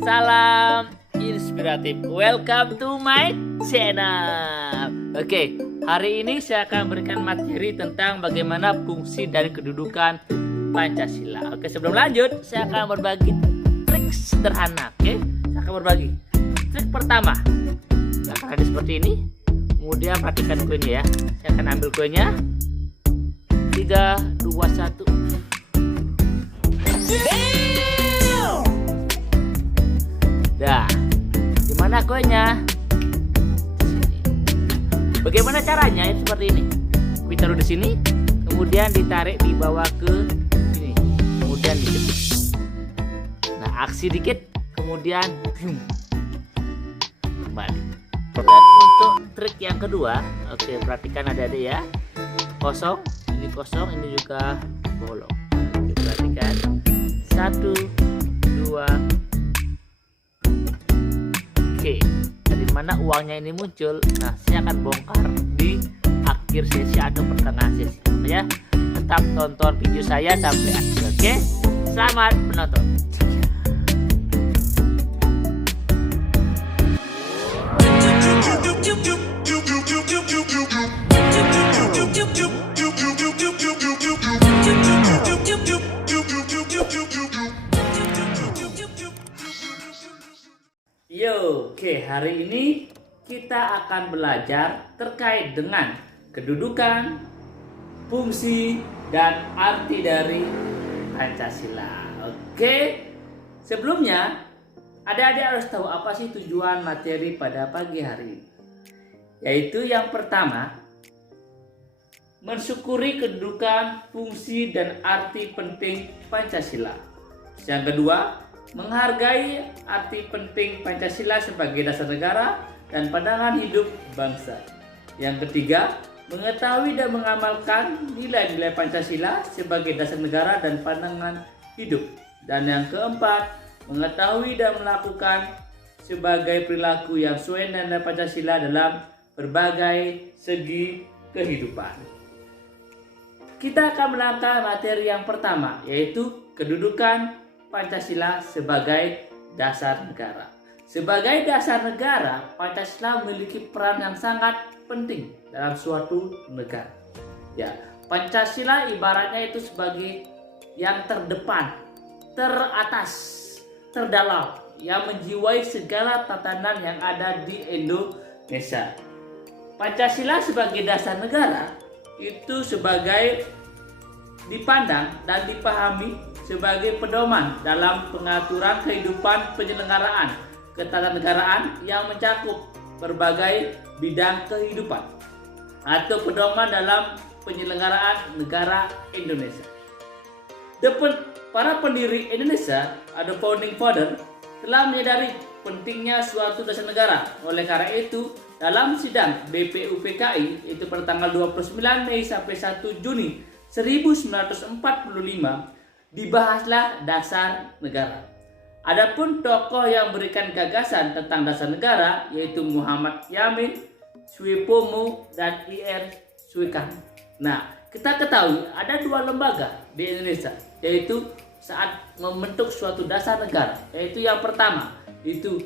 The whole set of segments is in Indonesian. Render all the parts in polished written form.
Salam inspiratif. Welcome to my channel. Oke, hari ini saya akan berikan materi tentang bagaimana fungsi dan kedudukan Pancasila. Oke, sebelum lanjut, saya akan berbagi trik sederhana. Oke, saya akan berbagi trik pertama. Saya akan ada seperti ini. Kemudian perhatikan kuenya ya. Saya akan ambil kuenya. 3, 2, 1. Dah, di mana kuenya? Bagaimana caranya? Itu seperti ini. Kita taruh di sini, kemudian ditarik di bawah ke sini, kemudian dijepit. Nah, aksi dikit, kemudian kembali. Dan untuk trik yang kedua, oke, perhatikan adik-adik ya. Kosong, ini juga bolong. Oke, perhatikan. 1, 2. Oke, dari mana uangnya ini muncul? Nah, saya akan bongkar di akhir sesi atau pertengahan sesi. Ya, tetap tonton video saya sampai akhir. Oke, selamat menonton. Oke, hari ini kita akan belajar terkait dengan kedudukan, fungsi, dan arti dari Pancasila. Oke, sebelumnya adik-adik harus tahu apa sih tujuan materi pada pagi hari ini. Yaitu yang pertama, mensyukuri kedudukan, fungsi, dan arti penting Pancasila. Yang kedua, menghargai arti penting Pancasila sebagai dasar negara dan pandangan hidup bangsa. Yang ketiga, mengetahui dan mengamalkan nilai-nilai Pancasila sebagai dasar negara dan pandangan hidup. Dan yang keempat, mengetahui dan melakukan sebagai perilaku yang sesuai dengan Pancasila dalam berbagai segi kehidupan. Kita akan melangkah materi yang pertama, yaitu kedudukan Pancasila sebagai dasar negara. Sebagai dasar negara, Pancasila memiliki peran yang sangat penting dalam suatu negara. Ya, Pancasila ibaratnya itu sebagai yang terdepan, teratas, terdalam, yang menjiwai segala tatanan yang ada di Indonesia. Pancasila sebagai dasar negara itu sebagai dipandang dan dipahami sebagai pedoman dalam pengaturan kehidupan penyelenggaraan ketatanegaraan yang mencakup berbagai bidang kehidupan atau pedoman dalam penyelenggaraan negara Indonesia. Para pendiri Indonesia atau founding father telah menyadari pentingnya suatu dasar negara. Oleh karena itu, dalam sidang BPUPKI itu pada tanggal 29 Mei sampai 1 Juni 1945 dibahaslah dasar negara. Adapun tokoh yang berikan gagasan tentang dasar negara yaitu Muhammad Yamin, Suipomo, dan I.R. Soekarno. Nah, kita ketahui ada dua lembaga di Indonesia yaitu saat membentuk suatu dasar negara, yaitu yang pertama itu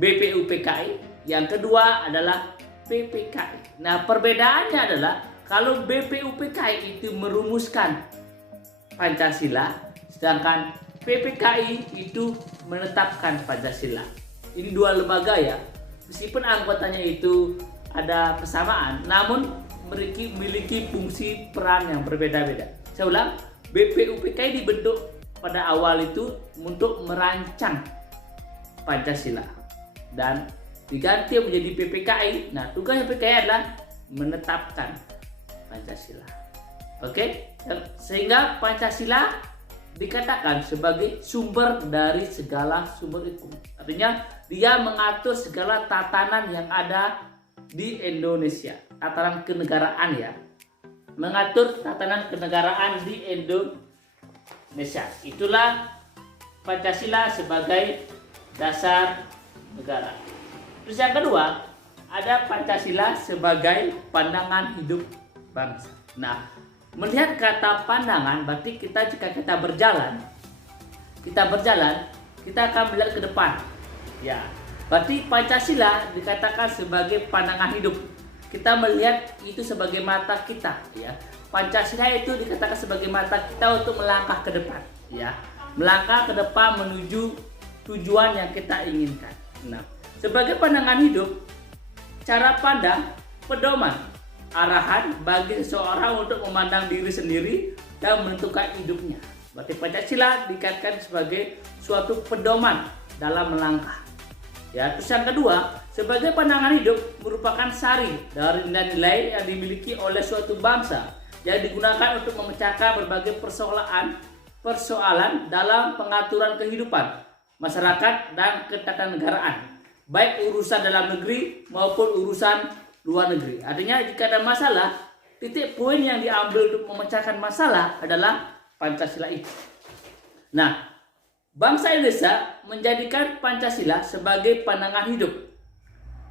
BPUPKI, yang kedua adalah PPKI. Nah, perbedaannya adalah kalau BPUPKI itu merumuskan Pancasila, sedangkan PPKI itu menetapkan Pancasila. Ini dua lembaga ya, meskipun anggotanya itu ada kesamaan, namun memiliki fungsi peran yang berbeda-beda. Saya ulang, BPUPKI dibentuk pada awal itu untuk merancang Pancasila dan diganti menjadi PPKI. Nah, tugasnya PPKI adalah menetapkan Pancasila. Oke, sehingga Pancasila dikatakan sebagai sumber dari segala sumber hukum. Artinya dia mengatur segala tatanan yang ada di Indonesia, tatanan kenegaraan ya. Mengatur tatanan kenegaraan di Indonesia. Itulah Pancasila sebagai dasar negara. Terus yang kedua, ada Pancasila sebagai pandangan hidup bangsa. Nah, melihat kata pandangan, berarti jika kita berjalan, kita akan melihat ke depan. Ya, berarti Pancasila dikatakan sebagai pandangan hidup. Kita melihat itu sebagai mata kita, ya. Pancasila itu dikatakan sebagai mata kita untuk melangkah ke depan, ya. Melangkah ke depan menuju tujuan yang kita inginkan. Nah, sebagai pandangan hidup, cara pandang, pedoman, arahan bagi seseorang untuk memandang diri sendiri dan menentukan hidupnya. Berarti Pancasila dikaitkan sebagai suatu pedoman dalam melangkah. Ya, terus yang kedua, sebagai pandangan hidup merupakan sari dari nilai-nilai yang dimiliki oleh suatu bangsa yang digunakan untuk memecahkan berbagai persoalan dalam pengaturan kehidupan masyarakat dan ketatanegaraan, baik urusan dalam negeri maupun urusan luar negeri. Artinya jika ada masalah, titik poin yang diambil untuk memecahkan masalah adalah Pancasila itu. Nah, bangsa Indonesia menjadikan Pancasila sebagai pandangan hidup.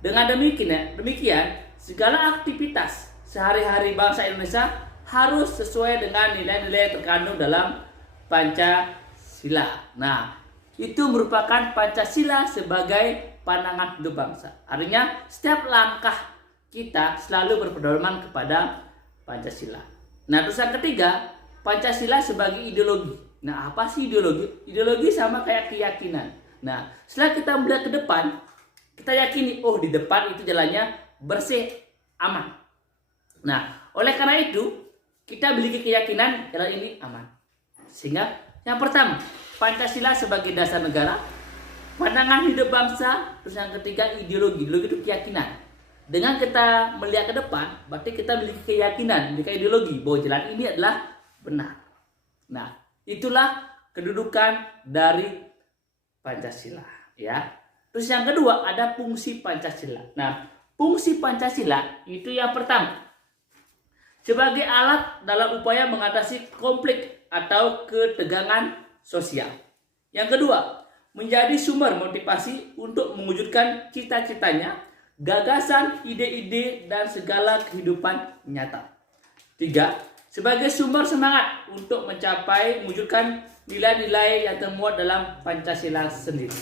Dengan demikian, segala aktivitas sehari-hari bangsa Indonesia harus sesuai dengan nilai-nilai yang terkandung dalam Pancasila. Nah, itu merupakan Pancasila sebagai pandangan hidup bangsa. Artinya, setiap langkah kita selalu berpedoman kepada Pancasila. Nah, terus yang ketiga, Pancasila sebagai ideologi. Nah, apa sih ideologi? Ideologi sama kayak keyakinan. Nah, setelah kita melihat ke depan, kita yakini, oh di depan itu jalannya bersih, aman. Nah, oleh karena itu, kita memiliki keyakinan jalan ini aman. Sehingga yang pertama, Pancasila sebagai dasar negara, pandangan hidup bangsa, terus yang ketiga ideologi. Ideologi itu keyakinan. Dengan kita melihat ke depan, berarti kita memiliki keyakinan, memiliki ideologi bahwa jalan ini adalah benar. Nah, itulah kedudukan dari Pancasila, ya. Terus yang kedua ada fungsi Pancasila. Nah, fungsi Pancasila itu yang pertama, sebagai alat dalam upaya mengatasi konflik atau ketegangan sosial. Yang kedua, menjadi sumber motivasi untuk mewujudkan cita-citanya, gagasan, ide-ide, dan segala kehidupan nyata. Tiga, sebagai sumber semangat untuk mewujudkan nilai-nilai yang termuat dalam Pancasila sendiri.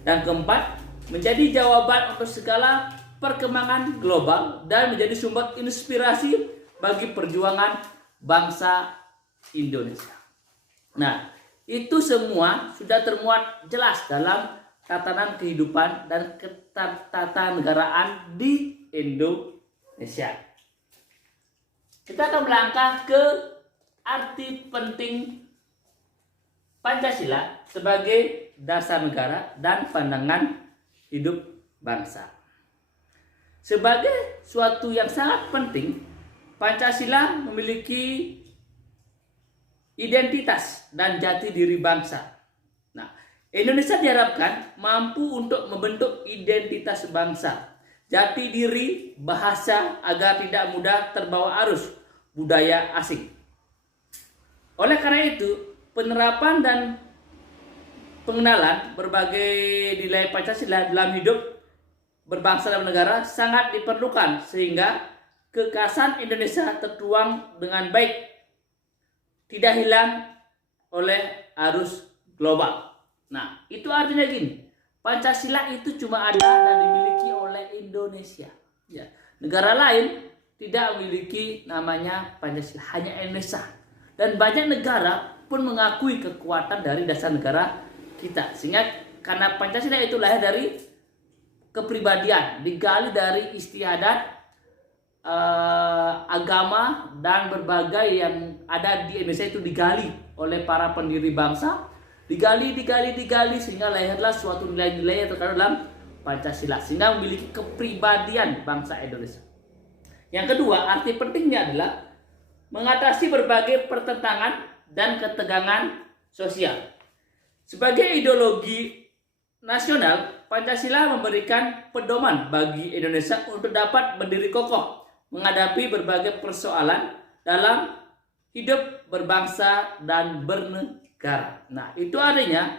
Dan keempat, menjadi jawaban untuk segala perkembangan global dan menjadi sumber inspirasi bagi perjuangan bangsa Indonesia. Nah, itu semua sudah termuat jelas dalam tatanan kehidupan dan ketatanegaraan di Indonesia. Kita akan melangkah ke arti penting Pancasila sebagai dasar negara dan pandangan hidup bangsa. Sebagai suatu yang sangat penting, Pancasila memiliki identitas dan jati diri bangsa. Nah, Indonesia diharapkan mampu untuk membentuk identitas bangsa, jati diri, bahasa agar tidak mudah terbawa arus budaya asing. Oleh karena itu, penerapan dan pengenalan berbagai nilai Pancasila dalam hidup berbangsa dan negara sangat diperlukan sehingga kekhasan Indonesia tertuang dengan baik, tidak hilang oleh arus global. Nah, itu artinya gini, Pancasila itu cuma ada dan dimiliki oleh Indonesia. Ya, negara lain tidak memiliki namanya Pancasila, hanya Indonesia. Dan banyak negara pun mengakui kekuatan dari dasar negara kita. Sehingga karena Pancasila itu lahir dari kepribadian, digali dari istiadat, agama, dan berbagai yang ada di Indonesia itu digali oleh para pendiri bangsa. Digali sehingga lahirlah suatu nilai-nilai yang terkandung dalam Pancasila. Sehingga memiliki kepribadian bangsa Indonesia. Yang kedua, arti pentingnya adalah mengatasi berbagai pertentangan dan ketegangan sosial. Sebagai ideologi nasional, Pancasila memberikan pedoman bagi Indonesia untuk dapat berdiri kokoh menghadapi berbagai persoalan dalam hidup berbangsa dan bernegara. Nah, itu artinya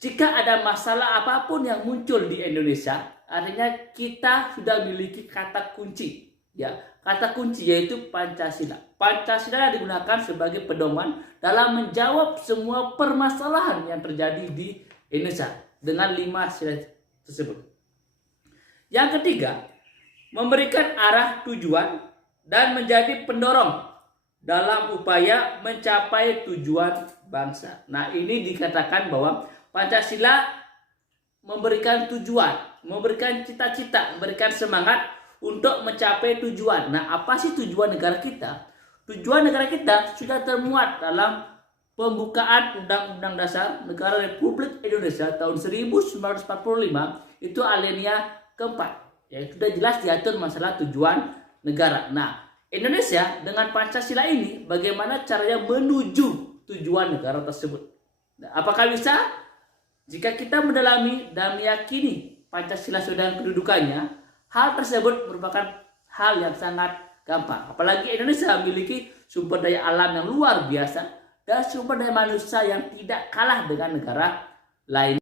jika ada masalah apapun yang muncul di Indonesia, artinya kita sudah memiliki kata kunci. Ya, kata kunci yaitu Pancasila. Pancasila digunakan sebagai pedoman dalam menjawab semua permasalahan yang terjadi di Indonesia. dengan 5 sila tersebut. Yang ketiga, memberikan arah tujuan dan menjadi pendorong dalam upaya mencapai tujuan bangsa. Nah, ini dikatakan bahwa Pancasila memberikan tujuan, memberikan cita-cita, memberikan semangat untuk mencapai tujuan. Nah, apa sih tujuan negara kita? Tujuan negara kita sudah termuat dalam pembukaan Undang-Undang Dasar Negara Republik Indonesia tahun 1945, itu alinea keempat, yang sudah jelas diatur masalah tujuan negara. Nah, Indonesia dengan Pancasila ini bagaimana caranya menuju tujuan negara tersebut? Nah, apakah bisa? Jika kita mendalami dan meyakini Pancasila sudah kedudukannya, hal tersebut merupakan hal yang sangat gampang. Apalagi Indonesia memiliki sumber daya alam yang luar biasa dan sumber daya manusia yang tidak kalah dengan negara lain.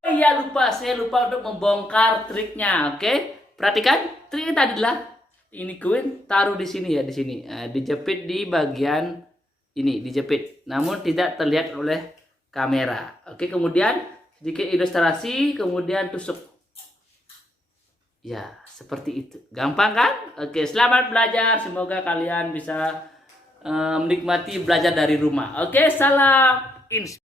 Iya, saya lupa untuk membongkar triknya. Oke, perhatikan triknya tadi adalah ini koin taruh di sini ya, di sini. Dijepit di bagian ini, dijepit. Namun tidak terlihat oleh kamera. Oke, kemudian sedikit ilustrasi, kemudian tusuk. Ya, seperti itu. Gampang kan? Oke, selamat belajar. Semoga kalian bisa menikmati belajar dari rumah. Oke, salam inspirasi.